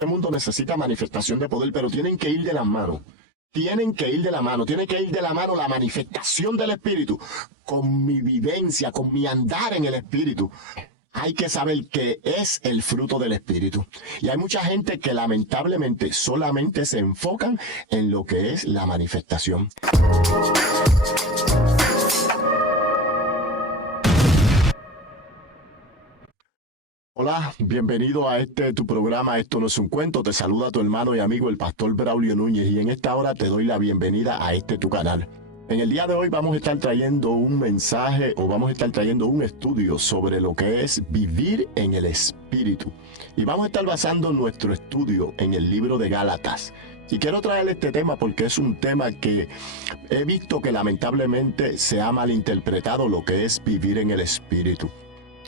El mundo necesita manifestación de poder, pero tienen que ir de las manos. Tienen que ir de la mano, tiene que ir de la mano la manifestación del Espíritu con mi vivencia, con mi andar en el Espíritu. Hay que saber qué es el fruto del Espíritu. Y hay mucha gente que lamentablemente solamente se enfocan en lo que es la manifestación. Hola, bienvenido a tu programa Esto no es un cuento. Te saluda tu hermano y amigo el pastor Braulio Núñez y en esta hora te doy la bienvenida a tu canal. En el día de hoy vamos a estar trayendo un mensaje o vamos a estar trayendo un estudio sobre lo que es vivir en el Espíritu. Y vamos a estar basando nuestro estudio en el libro de Gálatas. Y quiero traer este tema porque es un tema que he visto que lamentablemente se ha malinterpretado lo que es vivir en el Espíritu.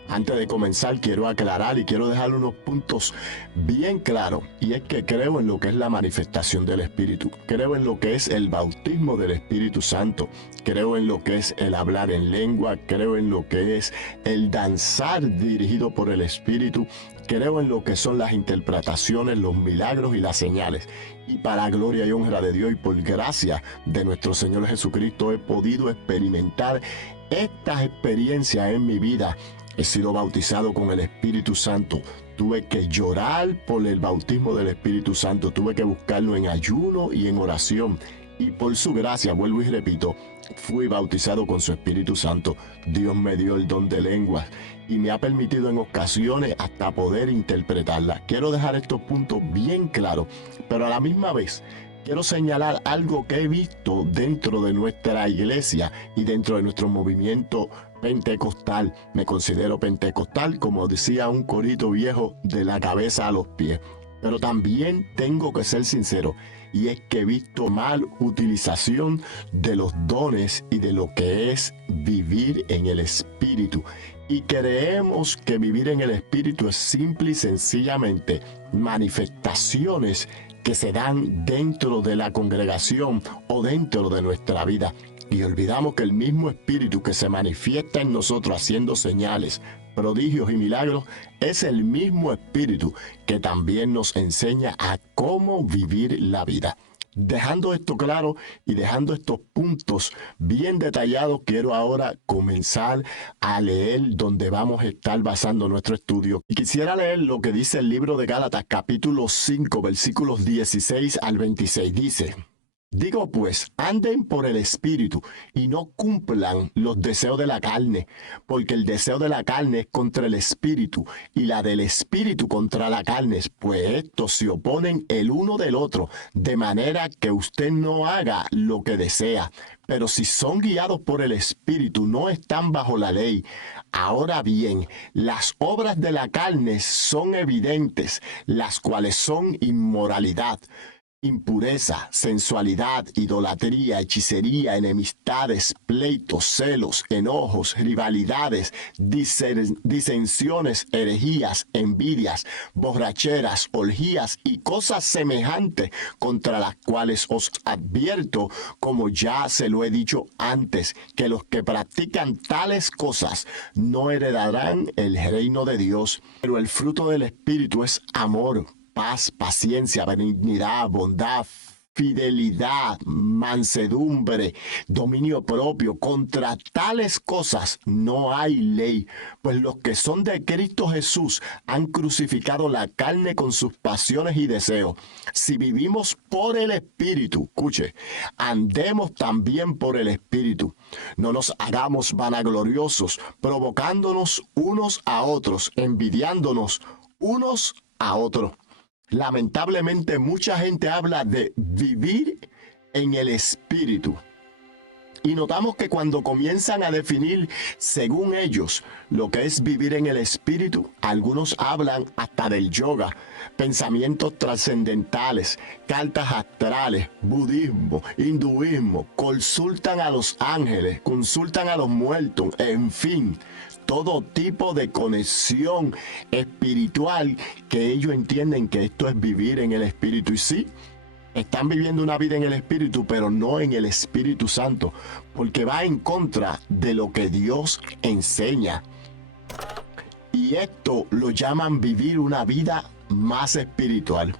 Antes de comenzar, quiero aclarar y quiero dejar unos puntos bien claros. Y es que creo en lo que es la manifestación del Espíritu. Creo en lo que es el bautismo del Espíritu Santo. Creo en lo que es el hablar en lengua. Creo en lo que es el danzar dirigido por el Espíritu. Creo en lo que son las interpretaciones, los milagros y las señales. Y para gloria y honra de Dios y por gracia de nuestro Señor Jesucristo he podido experimentar estas experiencias en mi vida. He sido bautizado con el Espíritu Santo. Tuve que llorar por el bautismo del Espíritu Santo. Tuve que buscarlo en ayuno y en oración. Y por su gracia, vuelvo y repito, fui bautizado con su Espíritu Santo. Dios me dio el don de lenguas y me ha permitido en ocasiones hasta poder interpretarlas. Quiero dejar estos puntos bien claros, pero a la misma vez quiero señalar algo que he visto dentro de nuestra iglesia y dentro de nuestro movimiento pentecostal. Me considero pentecostal, como decía un corito viejo, de la cabeza a los pies. Pero también tengo que ser sincero, y es que he visto mal utilización de los dones y de lo que es vivir en el Espíritu. Y creemos que vivir en el Espíritu es simple y sencillamente manifestaciones que se dan dentro de la congregación o dentro de nuestra vida. Y olvidamos que el mismo Espíritu que se manifiesta en nosotros haciendo señales, prodigios y milagros, es el mismo Espíritu que también nos enseña a cómo vivir la vida. Dejando esto claro y dejando estos puntos bien detallados, quiero ahora comenzar a leer donde vamos a estar basando nuestro estudio. Y quisiera leer lo que dice el libro de Gálatas, capítulo 5, versículos 16 al 26. Dice: Digo pues, anden por el Espíritu y no cumplan los deseos de la carne, porque el deseo de la carne es contra el Espíritu y la del Espíritu contra la carne, pues estos se oponen el uno del otro, de manera que usted no haga lo que desea. Pero si son guiados por el Espíritu, no están bajo la ley. Ahora bien, las obras de la carne son evidentes, las cuales son inmoralidad, impureza, sensualidad, idolatría, hechicería, enemistades, pleitos, celos, enojos, rivalidades, disensiones, herejías, envidias, borracheras, orgías y cosas semejantes, contra las cuales os advierto, como ya se lo he dicho antes, que los que practican tales cosas no heredarán el reino de Dios. Pero el fruto del Espíritu es amor, paz, paciencia, benignidad, bondad, fidelidad, mansedumbre, dominio propio. Contra tales cosas no hay ley, pues los que son de Cristo Jesús han crucificado la carne con sus pasiones y deseos. Si vivimos por el Espíritu, escuche, andemos también por el Espíritu. No nos hagamos vanagloriosos, provocándonos unos a otros, envidiándonos unos a otros. Lamentablemente mucha gente habla de vivir en el Espíritu. Y notamos que cuando comienzan a definir, según ellos, lo que es vivir en el Espíritu, algunos hablan hasta del yoga, pensamientos trascendentales, cartas astrales, budismo, hinduismo, consultan a los ángeles, consultan a los muertos, en fin, todo tipo de conexión espiritual que ellos entienden que esto es vivir en el Espíritu. Y sí, están viviendo una vida en el Espíritu, pero no en el Espíritu Santo, porque va en contra de lo que Dios enseña. Y esto lo llaman vivir una vida más espiritual.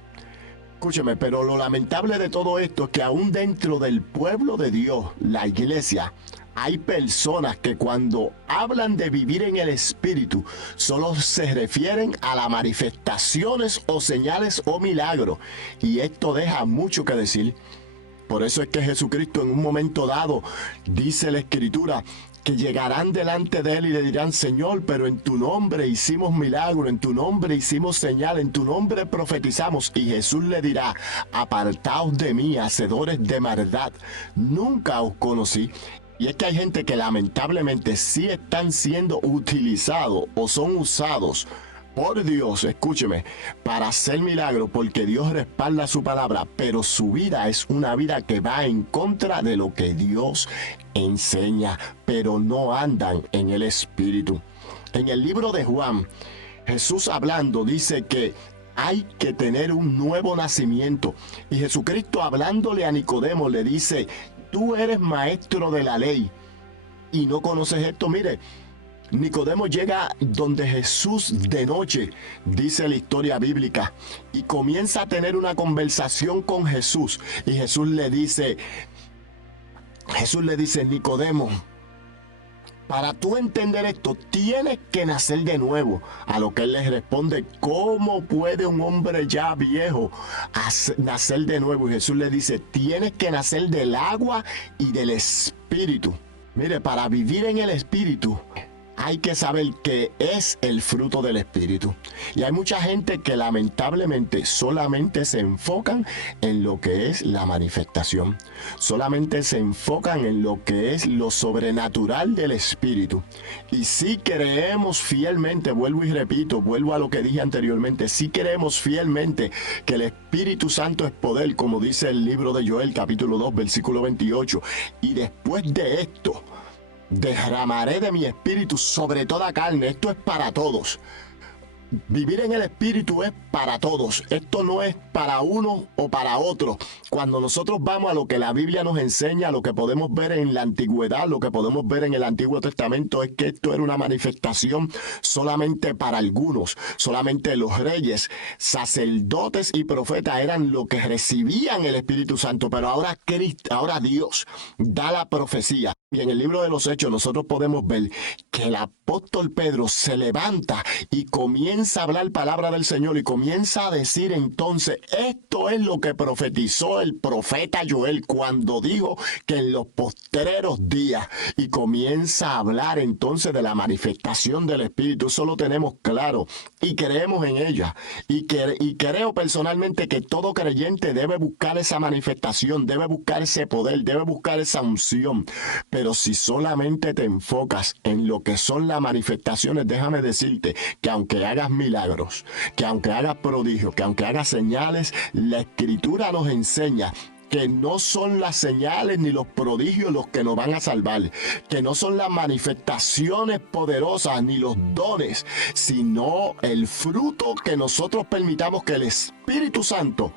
Escúcheme, pero lo lamentable de todo esto es que aún dentro del pueblo de Dios, la iglesia, hay personas que cuando hablan de vivir en el Espíritu, solo se refieren a las manifestaciones o señales o milagros. Y esto deja mucho que decir. Por eso es que Jesucristo en un momento dado, dice la Escritura, que llegarán delante de él y le dirán: Señor, pero en tu nombre hicimos milagro, en tu nombre hicimos señal, en tu nombre profetizamos. Y Jesús le dirá: apartaos de mí, hacedores de maldad, nunca os conocí. Y es que hay gente que lamentablemente sí están siendo utilizados o son usados por Dios, escúcheme, para hacer milagros, porque Dios respalda su palabra, pero su vida es una vida que va en contra de lo que Dios enseña, pero no andan en el Espíritu. En el libro de Juan, Jesús hablando dice que hay que tener un nuevo nacimiento. Y Jesucristo hablándole a Nicodemo le dice: tú eres maestro de la ley y no conoces esto. Mire, Nicodemo llega donde Jesús de noche, dice la historia bíblica, y comienza a tener una conversación con Jesús. Y Jesús le dice, Nicodemo, para tú entender esto, tienes que nacer de nuevo. A lo que él les responde: ¿cómo puede un hombre ya viejo nacer de nuevo? Y Jesús le dice: tienes que nacer del agua y del Espíritu. Mire, para vivir en el Espíritu, hay que saber qué es el fruto del Espíritu. Y hay mucha gente que lamentablemente solamente se enfocan en lo que es la manifestación. Solamente se enfocan en lo que es lo sobrenatural del Espíritu. Y si creemos fielmente, vuelvo y repito, vuelvo a lo que dije anteriormente, si creemos fielmente que el Espíritu Santo es poder, como dice el libro de Joel, capítulo 2, versículo 28, y después de esto, derramaré de mi espíritu sobre toda carne. Esto es para todos. Vivir en el Espíritu es para todos. Esto no es para uno o para otro. Cuando nosotros vamos a lo que la Biblia nos enseña, lo que podemos ver en la antigüedad, lo que podemos ver en el Antiguo Testamento, es que esto era una manifestación solamente para algunos. Solamente los reyes, sacerdotes y profetas eran los que recibían el Espíritu Santo. Pero ahora Dios da la profecía. Y en el libro de los Hechos nosotros podemos ver que el apóstol Pedro se levanta y comienza a hablar palabra del Señor y comienza a decir entonces: esto es lo que profetizó el profeta Joel cuando dijo que en los postreros días, y comienza a hablar entonces de la manifestación del Espíritu. Eso lo tenemos claro y creemos en ella. Y creo personalmente que todo creyente debe buscar esa manifestación, debe buscar ese poder, debe buscar esa unción. Pero si solamente te enfocas en lo que son las manifestaciones, déjame decirte que aunque hagas milagros, que aunque hagas prodigios, que aunque hagas señales, la Escritura nos enseña que no son las señales ni los prodigios los que nos van a salvar, que no son las manifestaciones poderosas ni los dones, sino el fruto que nosotros permitamos que el Espíritu Santo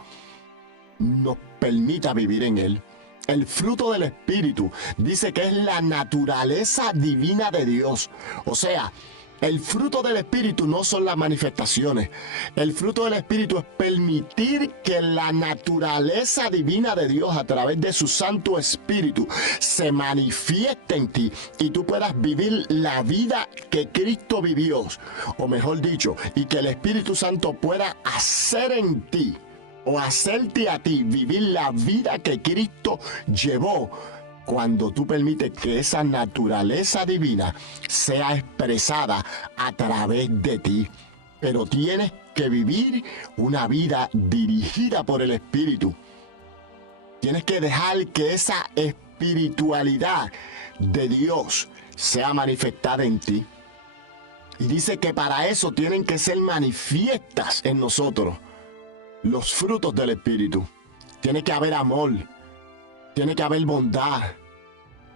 nos permita vivir en él. El fruto del Espíritu dice que es la naturaleza divina de Dios. O sea, el fruto del Espíritu no son las manifestaciones. El fruto del Espíritu es permitir que la naturaleza divina de Dios a través de su Santo Espíritu se manifieste en ti y tú puedas vivir la vida que Cristo vivió. O mejor dicho, y que el Espíritu Santo pueda hacer en ti o hacerte a ti vivir la vida que Cristo llevó, cuando tú permites que esa naturaleza divina sea expresada a través de ti. Pero tienes que vivir una vida dirigida por el Espíritu. Tienes que dejar que esa espiritualidad de Dios sea manifestada en ti. Y dice que para eso tienen que ser manifiestas en nosotros los frutos del Espíritu. Tiene que haber amor, tiene que haber bondad,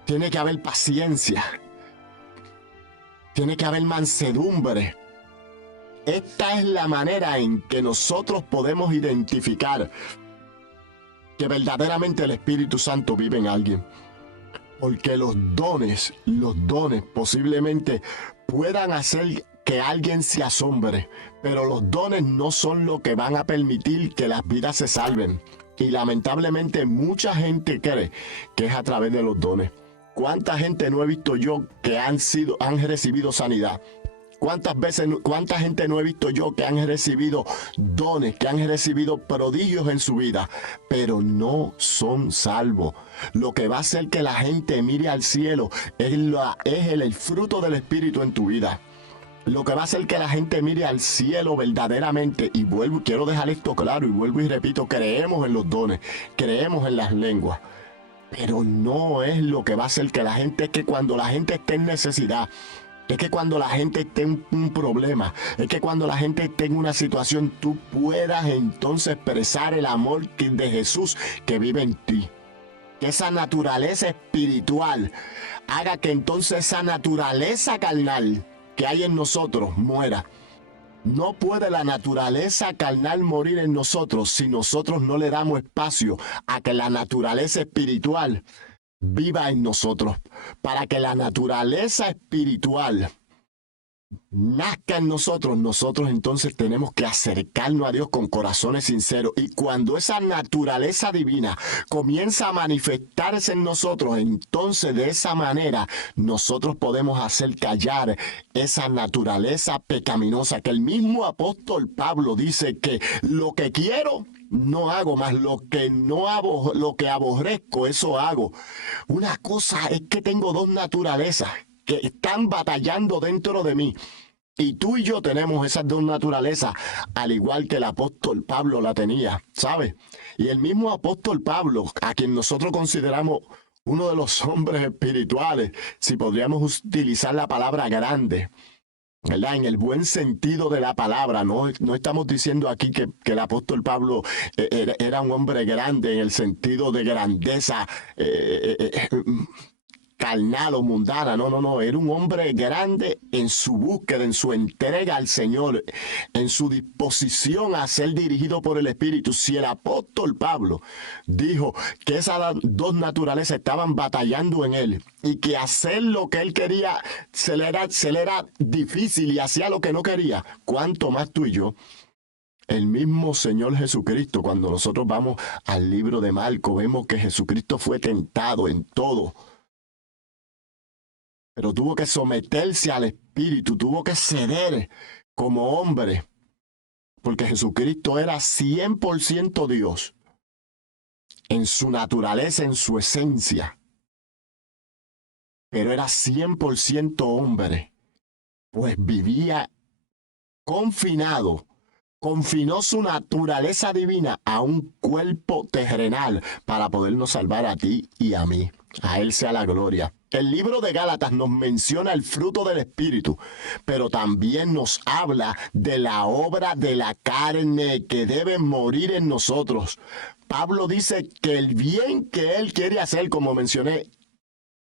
tiene que haber paciencia, tiene que haber mansedumbre. Esta es la manera en que nosotros podemos identificar que verdaderamente el Espíritu Santo vive en alguien. Porque los dones posiblemente puedan hacer que alguien se asombre, pero los dones no son lo que van a permitir que las vidas se salven. Y lamentablemente mucha gente cree que es a través de los dones. ¿Cuánta gente no he visto yo que han recibido sanidad? ¿Cuánta gente no he visto yo que han recibido dones, que han recibido prodigios en su vida, pero no son salvos? Lo que va a hacer que la gente mire al cielo es el fruto del Espíritu en tu vida. Lo que va a hacer que la gente mire al cielo verdaderamente, y quiero dejar esto claro y vuelvo y repito, creemos en los dones, creemos en las lenguas, pero no es lo que va a hacer que la gente, es que cuando la gente esté en necesidad, es que cuando la gente esté en un problema, es que cuando la gente esté en una situación, tú puedas entonces expresar el amor de Jesús que vive en ti. Que esa naturaleza espiritual haga que entonces esa naturaleza carnal que hay en nosotros muera. No puede la naturaleza carnal morir en nosotros si nosotros no le damos espacio a que la naturaleza espiritual viva en nosotros. Para que la naturaleza espiritual nazca en nosotros, nosotros entonces tenemos que acercarnos a Dios con corazones sinceros. Y cuando esa naturaleza divina comienza a manifestarse en nosotros, entonces de esa manera nosotros podemos hacer callar esa naturaleza pecaminosa, que el mismo apóstol Pablo dice que lo que quiero no hago, más lo que aborrezco, eso hago. Una cosa es que tengo dos naturalezas que están batallando dentro de mí. Y tú y yo tenemos esas dos naturalezas, al igual que el apóstol Pablo la tenía, ¿sabes? Y el mismo apóstol Pablo, a quien nosotros consideramos uno de los hombres espirituales, si podríamos utilizar la palabra grande, ¿verdad? En el buen sentido de la palabra, no estamos diciendo aquí que el apóstol Pablo era un hombre grande en el sentido de grandeza carnal o mundana, no, era un hombre grande en su búsqueda, en su entrega al Señor, en su disposición a ser dirigido por el Espíritu. Si el apóstol Pablo dijo que esas dos naturalezas estaban batallando en él y que hacer lo que él quería se le era difícil y hacía lo que no quería, ¿cuánto más tú y yo? El mismo Señor Jesucristo, cuando nosotros vamos al libro de Marcos, vemos que Jesucristo fue tentado en todo, pero tuvo que someterse al Espíritu, tuvo que ceder como hombre, porque Jesucristo era 100% Dios, en su naturaleza, en su esencia, pero era 100% hombre, pues vivía confinado, confinó su naturaleza divina a un cuerpo terrenal para podernos salvar a ti y a mí. A Él sea la gloria. El libro de Gálatas nos menciona el fruto del Espíritu, pero también nos habla de la obra de la carne que debe morir en nosotros. Pablo dice que el bien que él quiere hacer, como mencioné,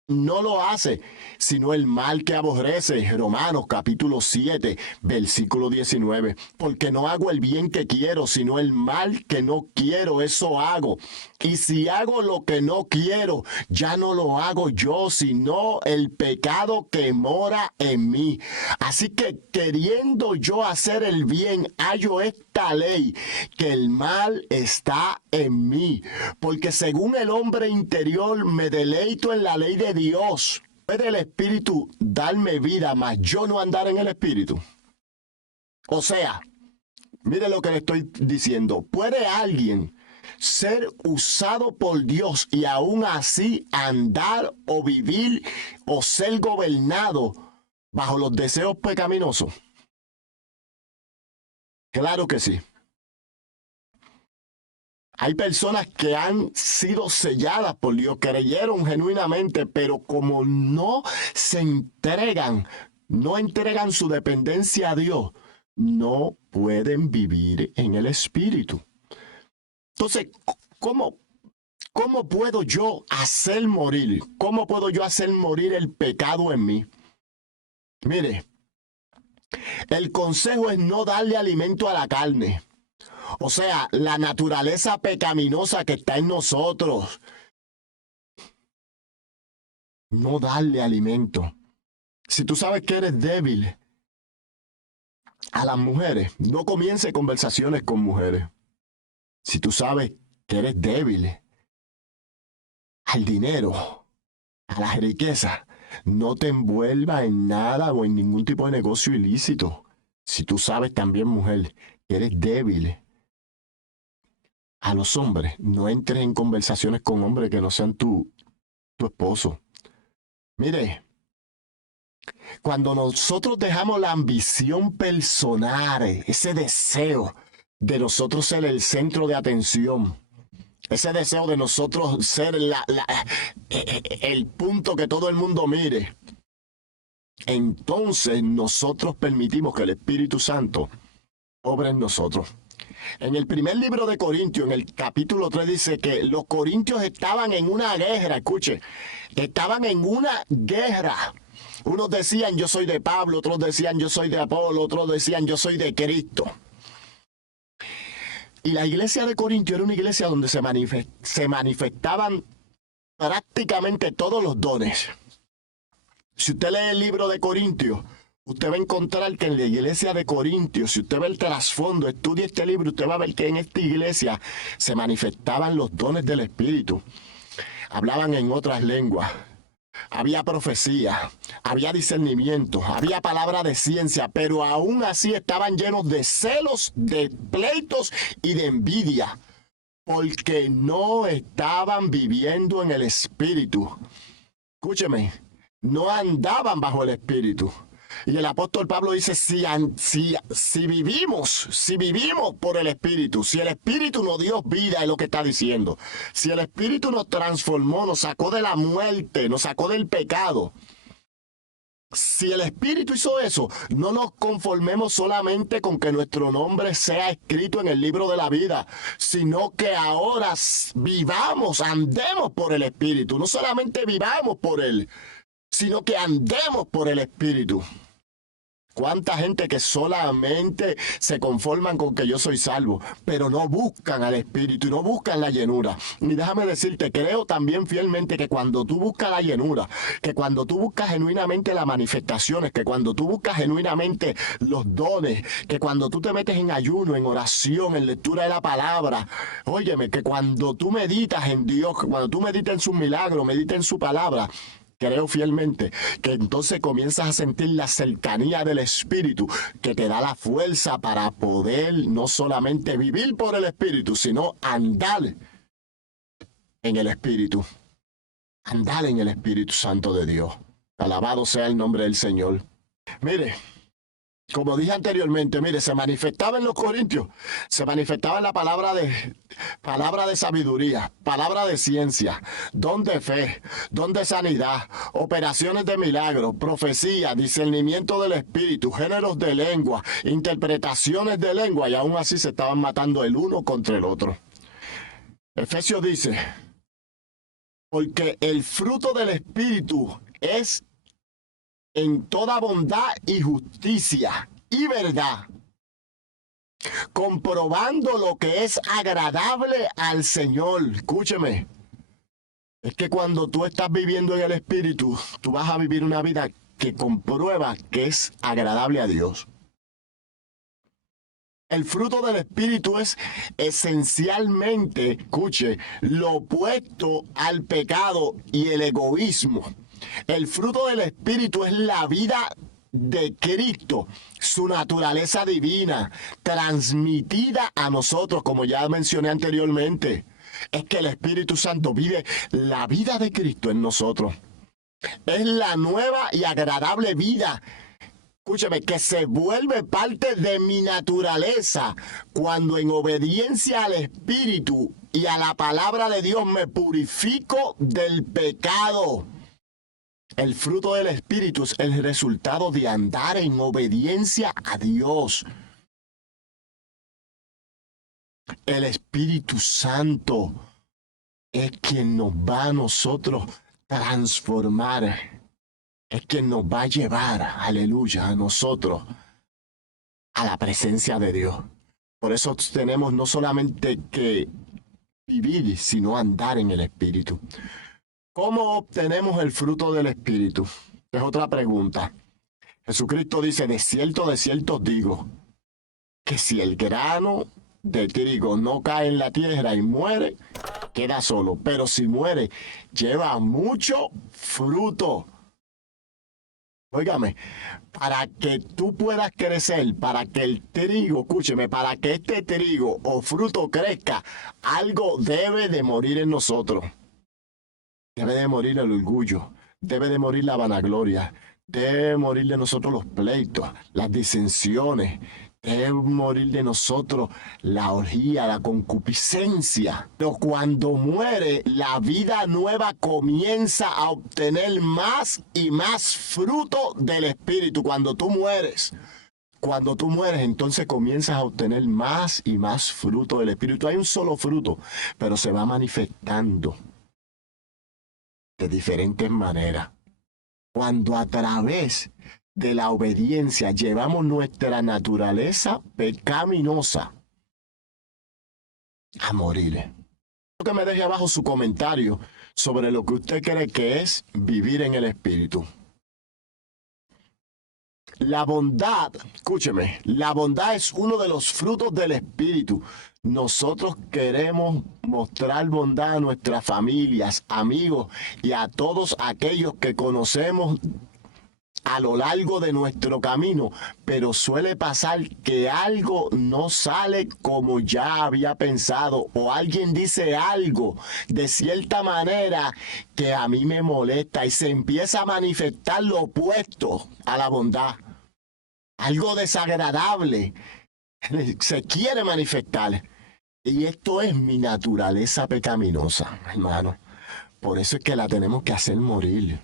no lo hace, sino el mal que aborrece. Romanos capítulo 7, versículo 19. Porque no hago el bien que quiero, sino el mal que no quiero, eso hago. Y si hago lo que no quiero, ya no lo hago yo, sino el pecado que mora en mí. Así que queriendo yo hacer el bien, hallo esta ley, que el mal está en mí. Porque según el hombre interior me deleito en la ley de Dios. ¿Puede el Espíritu darme vida, mas yo no andar en el Espíritu? O sea, mire lo que le estoy diciendo. ¿Puede alguien ser usado por Dios y aún así andar o vivir o ser gobernado bajo los deseos pecaminosos? Claro que sí. Hay personas que han sido selladas por Dios, creyeron genuinamente, pero como no se entregan, no entregan su dependencia a Dios, no pueden vivir en el Espíritu. Entonces, ¿cómo puedo yo hacer morir? ¿Cómo puedo yo hacer morir el pecado en mí? Mire, el consejo es no darle alimento a la carne. O sea, la naturaleza pecaminosa que está en nosotros. No darle alimento. Si tú sabes que eres débil, A las mujeres, no comience conversaciones con mujeres. Si tú sabes que eres débil al dinero, a las riquezas, no te envuelvas en nada o en ningún tipo de negocio ilícito. Si tú sabes también, mujer, que eres débil a los hombres, no entres en conversaciones con hombres que no sean tu esposo. Mire, cuando nosotros dejamos la ambición personal, ese deseo de nosotros ser el centro de atención, ese deseo de nosotros ser el punto que todo el mundo mire, entonces nosotros permitimos que el Espíritu Santo obre en nosotros. En el primer libro de Corintios, en el capítulo 3, dice que los corintios estaban en una guerra, escuche, estaban en una guerra. Unos decían yo soy de Pablo, otros decían yo soy de Apolo, otros decían yo soy de Cristo. Y la iglesia de Corintio era una iglesia donde se manifestaban prácticamente todos los dones. Si usted lee el libro de Corintios, usted va a encontrar que en la iglesia de Corintios, si usted ve el trasfondo, estudia este libro, usted va a ver que en esta iglesia se manifestaban los dones del Espíritu. Hablaban en otras lenguas. Había profecía, había discernimiento, había palabra de ciencia, pero aún así estaban llenos de celos, de pleitos y de envidia, porque no estaban viviendo en el Espíritu. Escúcheme, no andaban bajo el Espíritu. Y el apóstol Pablo dice, si vivimos por el Espíritu, si el Espíritu nos dio vida, es lo que está diciendo. Si el Espíritu nos transformó, nos sacó de la muerte, nos sacó del pecado. Si el Espíritu hizo eso, no nos conformemos solamente con que nuestro nombre sea escrito en el libro de la vida, sino que ahora vivamos, andemos por el Espíritu. No solamente vivamos por Él, sino que andemos por el Espíritu. ¿Cuánta gente que solamente se conforman con que yo soy salvo, pero no buscan al Espíritu y no buscan la llenura? Y déjame decirte, creo también fielmente que cuando tú buscas la llenura, que cuando tú buscas genuinamente las manifestaciones, que cuando tú buscas genuinamente los dones, que cuando tú te metes en ayuno, en oración, en lectura de la palabra, óyeme, que cuando tú meditas en Dios, cuando tú meditas en sus milagros, meditas en su palabra, creo fielmente que entonces comienzas a sentir la cercanía del Espíritu que te da la fuerza para poder no solamente vivir por el Espíritu, sino andar en el Espíritu. Andar en el Espíritu Santo de Dios. Alabado sea el nombre del Señor. Mire, como dije anteriormente, mire, se manifestaba en los corintios, se manifestaba en la palabra de sabiduría, palabra de ciencia, don de fe, don de sanidad, operaciones de milagros, profecía, discernimiento del espíritu, géneros de lengua, interpretaciones de lengua, y aún así se estaban matando el uno contra el otro. Efesios dice, porque el fruto del espíritu es en toda bondad y justicia y verdad, comprobando lo que es agradable al Señor. Escúcheme, es que cuando tú estás viviendo en el Espíritu, tú vas a vivir una vida que comprueba que es agradable a Dios. El fruto del Espíritu es esencialmente, escuche, lo opuesto al pecado y el egoísmo. El fruto del Espíritu es la vida de Cristo, su naturaleza divina, transmitida a nosotros, como ya mencioné anteriormente. Es que el Espíritu Santo vive la vida de Cristo en nosotros. Es la nueva y agradable vida, escúchame, que se vuelve parte de mi naturaleza cuando en obediencia al Espíritu y a la palabra de Dios me purifico del pecado. El fruto del Espíritu es el resultado de andar en obediencia a Dios. El Espíritu Santo es quien nos va a nosotros transformar. Es quien nos va a llevar, aleluya, a nosotros, a la presencia de Dios. Por eso tenemos no solamente que vivir, sino andar en el Espíritu. ¿Cómo obtenemos el fruto del Espíritu? Es otra pregunta. Jesucristo dice, de cierto os digo, que si el grano de trigo no cae en la tierra y muere, queda solo. Pero si muere, lleva mucho fruto. Óigame, para que tú puedas crecer, para que el trigo, escúcheme, para que este trigo o fruto crezca, algo debe de morir en nosotros. Debe de morir el orgullo, debe de morir la vanagloria, debe morir de nosotros los pleitos, las disensiones, debe morir de nosotros la orgía, la concupiscencia. Pero cuando muere, la vida nueva comienza a obtener más y más fruto del Espíritu. Cuando tú mueres, entonces comienzas a obtener más y más fruto del Espíritu. Hay un solo fruto, pero se va manifestando de diferentes maneras. Cuando a través de la obediencia llevamos nuestra naturaleza pecaminosa a morir. Quiero que me deje abajo su comentario sobre lo que usted cree que es vivir en el Espíritu. La bondad, escúcheme, la bondad es uno de los frutos del Espíritu. Nosotros queremos mostrar bondad a nuestras familias, amigos y a todos aquellos que conocemos a lo largo de nuestro camino, pero suele pasar que algo no sale como ya había pensado, o alguien dice algo de cierta manera que a mí me molesta y se empieza a manifestar lo opuesto a la bondad. Algo desagradable se quiere manifestar. Y esto es mi naturaleza pecaminosa, hermano. Por eso es que la tenemos que hacer morir.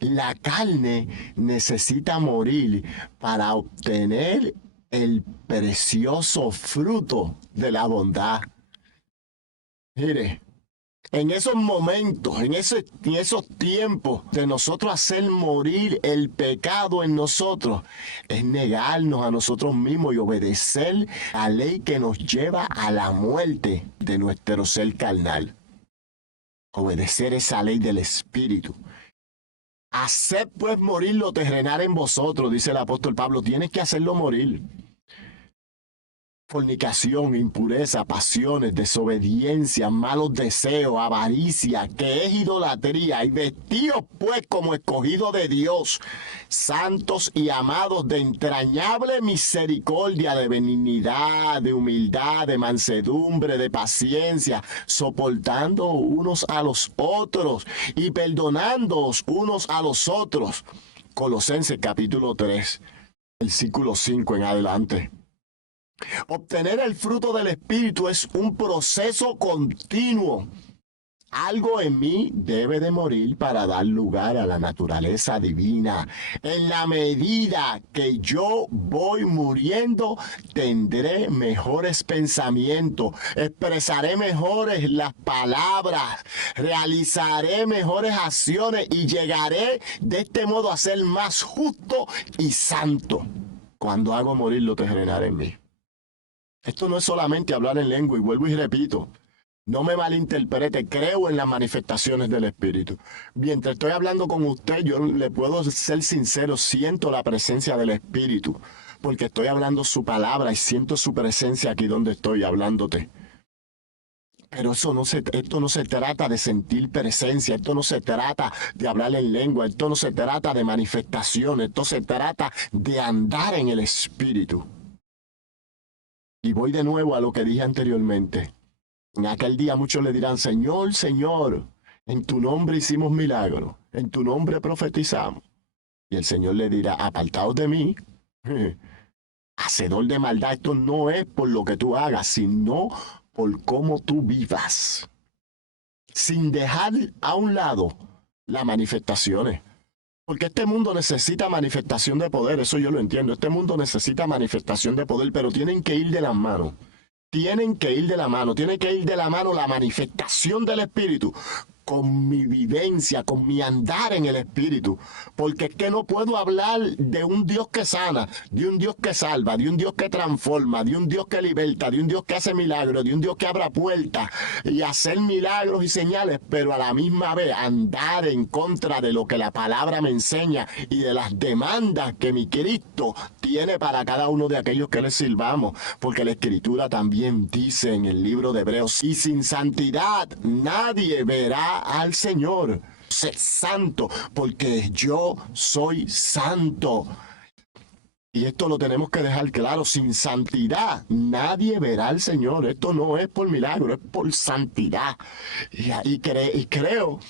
La carne necesita morir para obtener el precioso fruto de la bondad. Mire, en esos momentos, en esos tiempos de nosotros hacer morir el pecado en nosotros, es negarnos a nosotros mismos y obedecer la ley que nos lleva a la muerte de nuestro ser carnal. Obedecer esa ley del Espíritu. Haced pues morir lo terrenal en vosotros, dice el apóstol Pablo. Tienes que hacerlo morir. Fornicación, impureza, pasiones, desobediencia, malos deseos, avaricia, que es idolatría. Y vestidos pues como escogidos de Dios, santos y amados, de entrañable misericordia, de benignidad, de humildad, de mansedumbre, de paciencia, soportando unos a los otros y perdonándoos unos a los otros. Colosenses capítulo 3, versículo 5 en adelante. Obtener el fruto del Espíritu es un proceso continuo. Algo en mí debe de morir para dar lugar a la naturaleza divina. En la medida que yo voy muriendo, tendré mejores pensamientos, expresaré mejores las palabras, realizaré mejores acciones y llegaré de este modo a ser más justo y santo. Cuando hago morir lo terrenal en mí. Esto no es solamente hablar en lengua, y vuelvo y repito, no me malinterprete, creo en las manifestaciones del Espíritu. Mientras estoy hablando con usted, yo le puedo ser sincero, siento la presencia del Espíritu, porque estoy hablando su palabra y siento su presencia aquí donde estoy hablándote. Pero esto no se trata de sentir presencia, esto no se trata de hablar en lengua, esto no se trata de manifestación, esto se trata de andar en el Espíritu. Y voy de nuevo a lo que dije anteriormente. En aquel día muchos le dirán, Señor, Señor, en tu nombre hicimos milagros, en tu nombre profetizamos. Y el Señor le dirá, apartaos de mí, hacedor de maldad. Esto no es por lo que tú hagas, sino por cómo tú vivas. Sin dejar a un lado las manifestaciones. Porque este mundo necesita manifestación de poder, eso yo lo entiendo. Este mundo necesita manifestación de poder, pero tienen que ir de las manos. Tienen que ir de la mano la manifestación del Espíritu con mi vivencia, con mi andar en el Espíritu. Porque es que no puedo hablar de un Dios que sana, de un Dios que salva, de un Dios que transforma, de un Dios que liberta, de un Dios que hace milagros, de un Dios que abra puertas y hacer milagros y señales, pero a la misma vez andar en contra de lo que la palabra me enseña y de las demandas que mi Cristo tiene para cada uno de aquellos que le sirvamos. Porque la Escritura también dice en el libro de Hebreos, y sin santidad nadie verá al Señor. Sé santo, porque yo soy santo. Y esto lo tenemos que dejar claro, sin santidad nadie verá al Señor. Esto no es por milagro, es por santidad. Y creo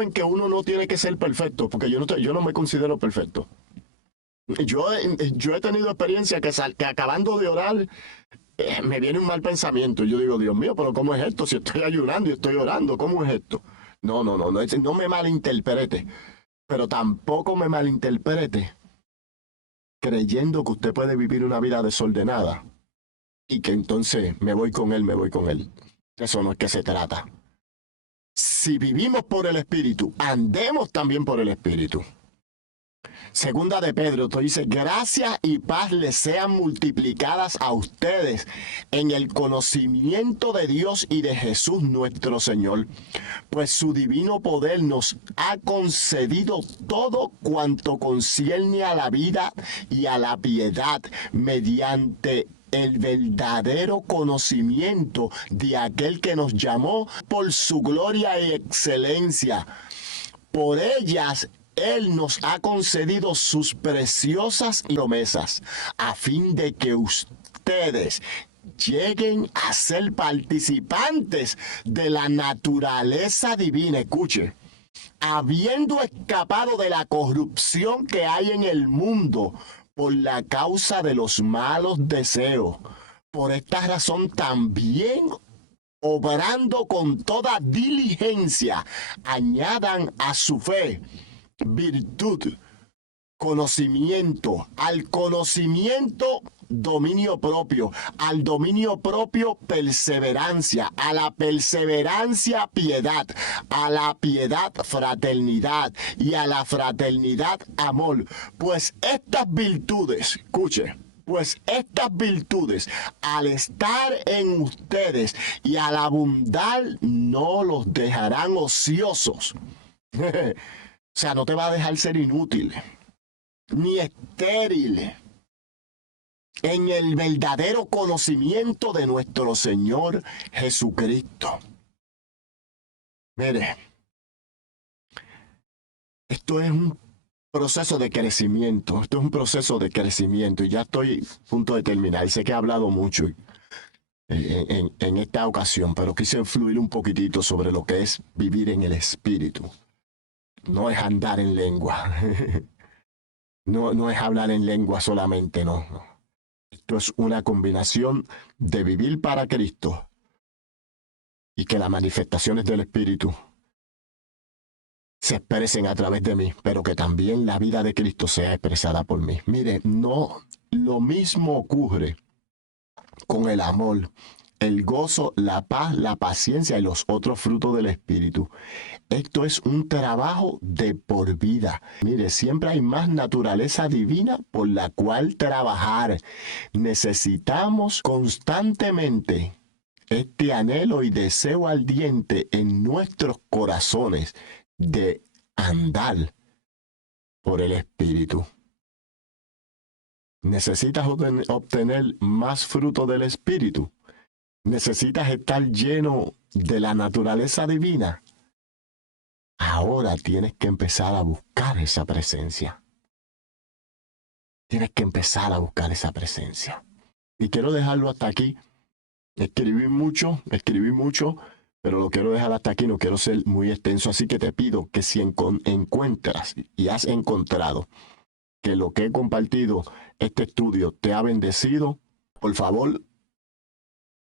en que uno no tiene que ser perfecto, porque yo no me considero perfecto. Yo he tenido experiencia que acabando de orar, me viene un mal pensamiento. Yo digo, Dios mío, pero ¿cómo es esto? Si estoy ayunando y estoy orando, ¿cómo es esto? No me malinterprete, pero tampoco me malinterprete creyendo que usted puede vivir una vida desordenada y que entonces me voy con él. Eso no es que se trata. Si vivimos por el Espíritu, andemos también por el Espíritu. Segunda de Pedro dice, gracia y paz les sean multiplicadas a ustedes en el conocimiento de Dios y de Jesús nuestro Señor, pues su divino poder nos ha concedido todo cuanto concierne a la vida y a la piedad mediante el verdadero conocimiento de aquel que nos llamó por su gloria y excelencia. Por ellas Él nos ha concedido sus preciosas promesas, a fin de que ustedes lleguen a ser participantes de la naturaleza divina. Escuche, habiendo escapado de la corrupción que hay en el mundo por la causa de los malos deseos. Por esta razón también, obrando con toda diligencia, añadan a su fe virtud, conocimiento, al conocimiento dominio propio, al dominio propio perseverancia, a la perseverancia piedad, a la piedad fraternidad y a la fraternidad amor. Pues estas virtudes, escuche, pues estas virtudes, al estar en ustedes y al abundar, no los dejarán ociosos. O sea, no te va a dejar ser inútil, ni estéril, en el verdadero conocimiento de nuestro Señor Jesucristo. Mire, esto es un proceso de crecimiento, y ya estoy a punto de terminar. Sé que he hablado mucho en esta ocasión, pero quise fluir un poquitito sobre lo que es vivir en el Espíritu. No es andar en lengua, no es hablar en lengua solamente, no. Esto es una combinación de vivir para Cristo y que las manifestaciones del Espíritu se expresen a través de mí, pero que también la vida de Cristo sea expresada por mí. Mire, no, lo mismo ocurre con el amor, el gozo, la paz, la paciencia y los otros frutos del Espíritu. Esto es un trabajo de por vida. Mire, siempre hay más naturaleza divina por la cual trabajar. Necesitamos constantemente este anhelo y deseo ardiente en nuestros corazones de andar por el Espíritu. Necesitas obtener más fruto del Espíritu. Necesitas estar lleno de la naturaleza divina. Ahora tienes que empezar a buscar esa presencia. Tienes que empezar a buscar esa presencia. Y quiero dejarlo hasta aquí. Escribí mucho, pero lo quiero dejar hasta aquí. No quiero ser muy extenso. Así que te pido que si encuentras y has encontrado que lo que he compartido, este estudio, te ha bendecido, por favor,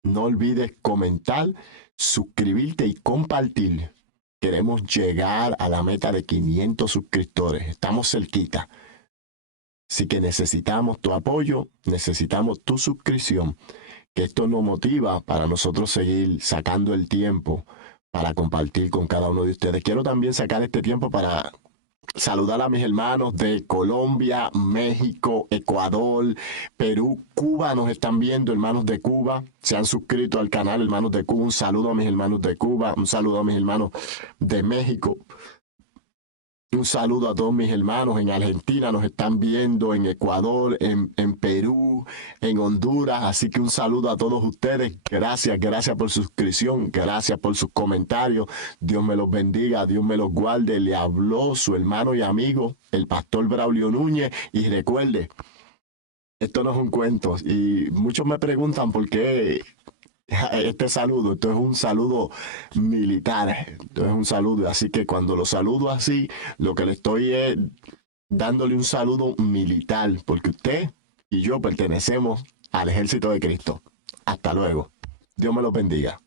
no olvides comentar, suscribirte y compartir. Queremos llegar a la meta de 500 suscriptores. Estamos cerquita. Así que necesitamos tu apoyo, necesitamos tu suscripción, que esto nos motiva para nosotros seguir sacando el tiempo para compartir con cada uno de ustedes. Quiero también sacar este tiempo para saludar a mis hermanos de Colombia, México, Ecuador, Perú, Cuba. Nos están viendo hermanos de Cuba. Se han suscrito al canal hermanos de Cuba. Un saludo a mis hermanos de Cuba. Un saludo a mis hermanos de México. Un saludo a todos mis hermanos en Argentina, nos están viendo en Ecuador, en Perú, en Honduras. Así que un saludo a todos ustedes. Gracias, gracias por su suscripción, gracias por sus comentarios. Dios me los bendiga, Dios me los guarde. Le habló su hermano y amigo, el pastor Braulio Núñez. Y recuerde, esto no es un cuento. Y muchos me preguntan por qué este saludo. Esto es un saludo militar. Esto es un saludo. Así que cuando lo saludo así, lo que le estoy es dándole un saludo militar, porque usted y yo pertenecemos al ejército de Cristo. Hasta luego. Dios me los bendiga.